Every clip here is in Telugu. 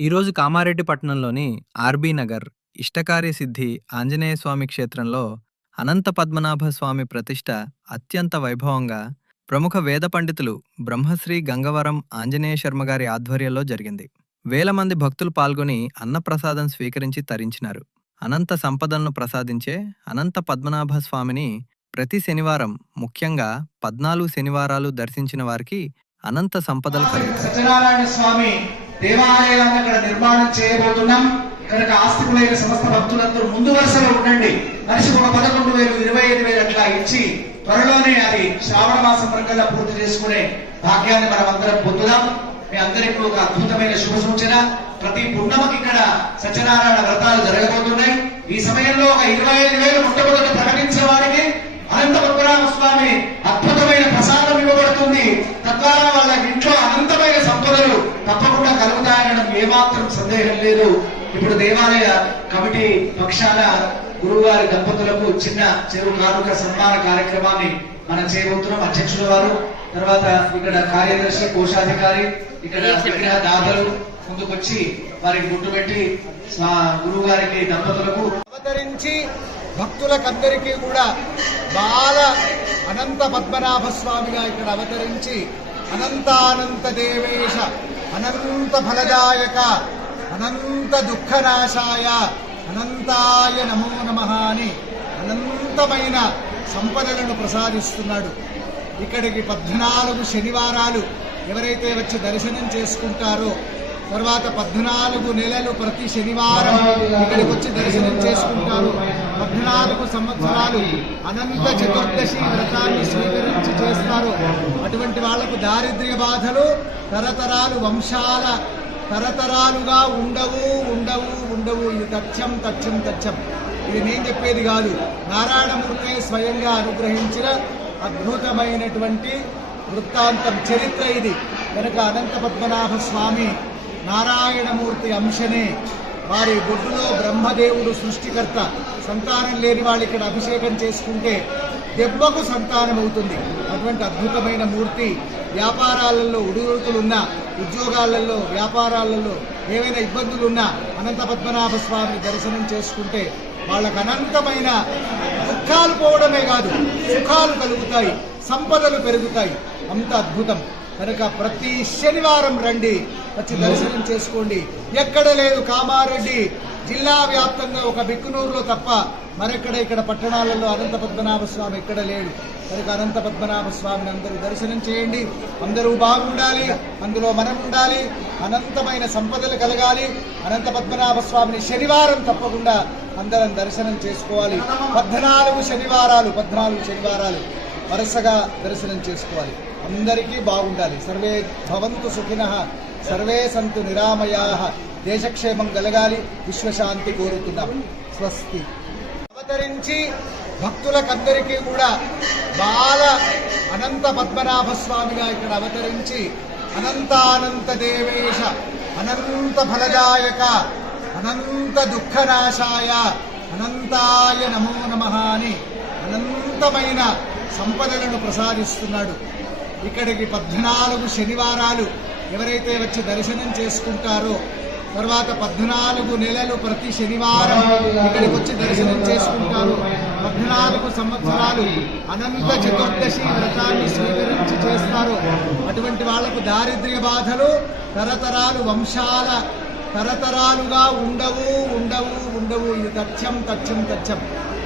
ఈరోజు కామారెడ్డి పట్టణంలోని ఆర్బీ నగర్ ఇష్టకార్య సిద్ధి ఆంజనేయ స్వామి క్షేత్రంలో అనంత పద్మనాభ స్వామి ప్రతిష్ట అత్యంత వైభవంగా ప్రముఖ వేద పండితులు బ్రహ్మశ్రీ గంగవరం ఆంజనేయ శర్మ గారి ఆధ్వర్యంలో జరిగింది. వేల మంది భక్తులు పాల్గొని అన్నప్రసాదం స్వీకరించి తరించినారు. అనంత సంపదలను ప్రసాదించే అనంత పద్మనాభ స్వామిని ప్రతి శనివారం, ముఖ్యంగా 14 శనివారాలు దర్శించిన వారికి అనంత సంపదలు కలుగుతాయి. సత్యనారాయణ స్వామి దేవాలయాన్ని అక్కడ నిర్మాణం చేయబోతున్నాం. కనుక ఆస్తికులైన సమస్త భక్తులందరూ ముందు వరుసలో ఉండండి. మనిషికి ఒక 11,000, 25,000 అట్లా ఇచ్చి త్వరలోనే అది శ్రావణ మాసం వరకల్లా పూర్తి చేసుకునే భాగ్యాన్ని మనం అందరం పొందుదాం. మీ అందరికీ ఒక అద్భుతమైన శుభ సూచన. ప్రతి పుణ్యమకి ఇక్కడ సత్యనారాయణ వ్రతాలు జరగబోతున్నాయి. ఈ సమయంలో ఒక 25,000 మొట్టమొదట ప్రకటించిన వారికి అనంత పద్మనాభ స్వామి అద్భుతమైన ప్రసాదం ఇవ్వబడుతుంది. తద్వారా వాళ్ళ ఇంట్లో అనంతమైన సంపదలు తప్పకుండా కలుగుతాయనడం ఏమాత్రం సందేహం లేదు. ఇప్పుడు దేవాలయ కమిటీ పక్షాన గురువుగారి దంపతులకు చిన్న చెరువు కానుక సన్మాన కార్యక్రమాన్ని మనం చేయబోతున్నాం. అధ్యక్షుల వారు, తర్వాత ఇక్కడ కార్యదర్శి, కోశాధికారి, ఇక్కడ విగ్రహ దాతలు ముందుకొచ్చి వారికి గుట్టు పెట్టి గురువు గారికి దంపతులకు అవతరించి భక్తులకందరికీ కూడా బాల అనంత పద్మనాభ స్వామిగా ఇక్కడ అవతరించి అనంతానంత దేవేశ అనంత ఫలదాయక అనంత దుఃఖనాశాయ అనంతాయ నమో నమః అని అనంతమైన సంపదలను ప్రసాదిస్తున్నాడు. ఇక్కడికి 14 శనివారాలు ఎవరైతే వచ్చి దర్శనం చేసుకుంటారో, తర్వాత 14 నెలలు ప్రతి శనివారం ఇక్కడికి వచ్చి దర్శనం చేసుకుంటారు. 14 సంవత్సరాలు అనంత చతుర్దశి వ్రతాన్ని స్వీకరించి చేస్తారు. అటువంటి వాళ్లకు దారిద్ర్య బాధలు తరతరాలు వంశాల తరతరాలుగా ఉండవు ఉండవు ఉండవు. ఇది తథ్యం తథ్యం తథ్యం. ఇది నేను చెప్పేది కాదు, నారాయణమూర్తి స్వయంగా అనుగ్రహించిన అద్భుతమైనటువంటి వృత్తాంతం, చరిత్ర ఇది. కనుక అనంత పద్మనాభ స్వామి నారాయణమూర్తి అంశనే. వారి బొడ్డులో బ్రహ్మదేవుడు సృష్టికర్త. సంతానం లేని వాళ్ళు ఇక్కడ అభిషేకం చేసుకుంటే దెబ్బకు సంతానం అవుతుంది. అటువంటి అద్భుతమైన మూర్తి. వ్యాపారాలలో ఉడుగుతులున్నా, ఉద్యోగాలలో, వ్యాపారాలలో ఏవైనా ఇబ్బందులున్నా అనంత పద్మనాభ స్వామిని దర్శనం చేసుకుంటే వాళ్ళకు అనంతమైన దుఃఖాలు పోవడమే కాదు, సుఖాలు కలుగుతాయి, సంపదలు పెరుగుతాయి. అంత అద్భుతం. కనుక ప్రతి శనివారం రండి, వచ్చి దర్శనం చేసుకోండి. ఎక్కడ లేదు, కామారెడ్డి జిల్లా వ్యాప్తంగా ఒక బిక్కునూరులో తప్ప మరెక్కడ ఇక్కడ పట్టణాలలో అనంత పద్మనాభ స్వామి ఎక్కడ లేడు. కనుక అనంత పద్మనాభ స్వామిని అందరూ దర్శనం చేయండి. అందరూ బాగుండాలి, అందులో మనం ఉండాలి, అనంతమైన సంపదలు కలగాలి. అనంత పద్మనాభ స్వామిని శనివారం తప్పకుండా అందరం దర్శనం చేసుకోవాలి. 14 శనివారాలు వరుసగా దర్శనం చేసుకోవాలి. అందరికీ బాగుండాలి. సర్వే భవంతు సుఖినః, సర్వే సంతు నిరామయాః. దేశక్షేమం కలగాలి, విశ్వశాంతి కోరుతున్నాం. స్వస్తి. అవతరించి భక్తులకందరికీ కూడా బాల అనంత పద్మనాభ స్వామిగా ఇక్కడ అవతరించి అనంతానంత దేవేశ అనంత ఫలదాయక అనంత దుఃఖనాశాయ అనంతాయ నమో నమః అని అనంతమైన సంపదలను ప్రసాదిస్తున్నాడు. ఇక్కడికి 14 శనివారాలు ఎవరైతే వచ్చి దర్శనం చేసుకుంటారో, తర్వాత 14 నెలలు ప్రతి శనివారం ఇక్కడికి వచ్చి దర్శనం చేసుకుంటారు. 14 సంవత్సరాలు అనంత చతుర్దశి వ్రతాన్ని స్వీకరించి చేస్తారు. అటువంటి వాళ్లకు దారిద్ర్య బాధలు తరతరాలు వంశాల తరతరాలుగా ఉండవు ఉండవు ఉండవు. ఇది తథ్యం తథ్యం తథ్యం.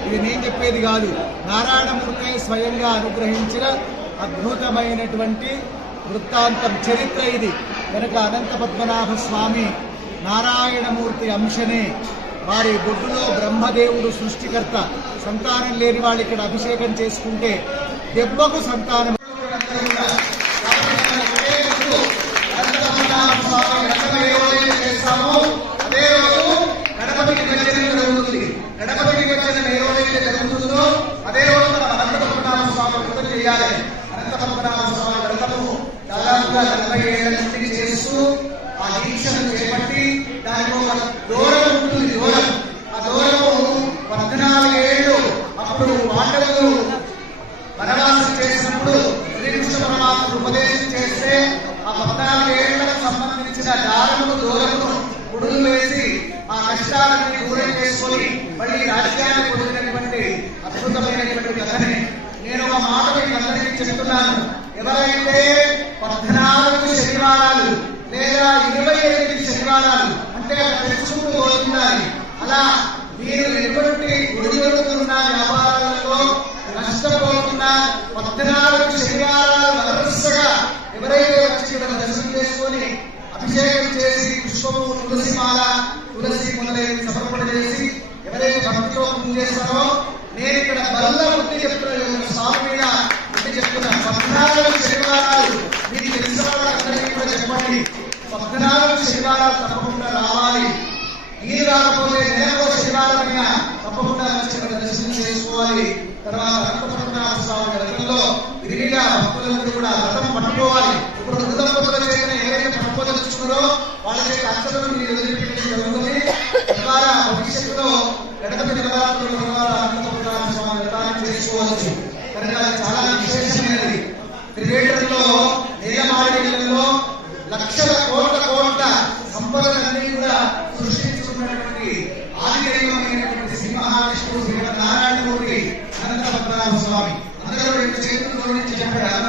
ఇది నేను చెప్పేది కాదు, నారాయణమూర్తి స్వయంగా అనుగ్రహించిన అద్భుతమైనటువంటి వృత్తాంతం, చరిత్ర ఇది. కనుక అనంత పద్మనాభ స్వామి నారాయణమూర్తి అంశనే. వారి బొడ్డులో బ్రహ్మదేవుడు సృష్టికర్త. సంతానం లేని వాళ్ళు ఇక్కడ అభిషేకం చేసుకుంటే దెబ్బకు సంతానం. అదే రోజు గణపతికి నిమజ్జనం జరుగుతుంది. గణపతికి నిమజ్జనం ఏ రోజైతే జరుగుతుందో అదే రోజు మనం అనంత పద్మనాభ స్వామి వ్రతం చేయాలి. అనంత పద్మనాభ స్వామి వ్రతము దాదాపుగా 40 ఏళ్ల నుండి చేస్తూ ఆ దీక్షను చేపట్టి దానికి ఒక దూరం ఉంటుంది. ఆ దూరము 14 ఏళ్ళు. అప్పుడు పాండవులు వనవాసం చేసినప్పుడు కష్టాలన్నీ దూరం చేసుకొని మళ్ళీ రాజ్యాన్ని పొందినటువంటి అద్భుతమైనటువంటి కథని నేను ఒక మాట మీకు అందరికీ చెప్తున్నాను. ఎవరైతే 14 శనివారాలు లేదా 28 శనివారాలు అంటే పెంచుకుంటూ వస్తుండాలి. అలా మీరు ఎటువంటి ఒడిగొడుతున్న వ్యాపారాలలో నష్టపోతున్నా 14 శనివారాలు వరుసగా ఎవరైతే వచ్చి ఇక్కడ దర్శనం చేసుకొని అభిషేకం చేసి పుష్పము, తులసి మాల, తులసి మొదలైన సమర్పణ చేసి ఎవరైతే భక్తితో పూజ చేస్తారో నేను ఇక్కడ బల్ల ఉండి చెప్తున్నాను, స్వామి మీద ఉండి చెప్తున్నాను. 14 శనివారాలు మీకు తెలిసిన వాళ్ళందరికీ కూడా చెప్పండి. 14 శనివారాలు తప్పకుండా రావాలి. ఈ రాకపోతే నెలలో శనివారమైన తప్పకుండా ఇక్కడ దర్శనం చేసుకోవాలి. తర్వాత అనంతపద్మనాభ స్వామి రథంలో విరిగా భక్తులందరూ కూడా రథం పట్టుకోవాలి. ఇప్పుడు వృద్ధపతుల చేత ఏదైతే పట్టుకోదలుచుకున్నారో వాళ్ళ చేత అక్షరం మీరు వదిలిపెట్టడం జరుగుతుంది. తద్వారా భవిష్యత్తులో గణపతి నవరాత్రుల ద్వారా అనంతపద్మనాభ స్వామి రథాన్ని చేసుకోవచ్చు. కనుక చాలా విశేషమైనది. క్రియేటర్లో నేలమాడిలో లక్షల కోట్ల సంపదలన్నీ కూడా సృష్టించుకున్నటువంటి ఆదిదైవమైనటువంటి శ్రీ మహావిష్ణువు శ్రీ నారాయణమూర్తి అనంత పద్మనాభ స్వామి అందరూ 2 చేతులు జోడించి చెప్పారు.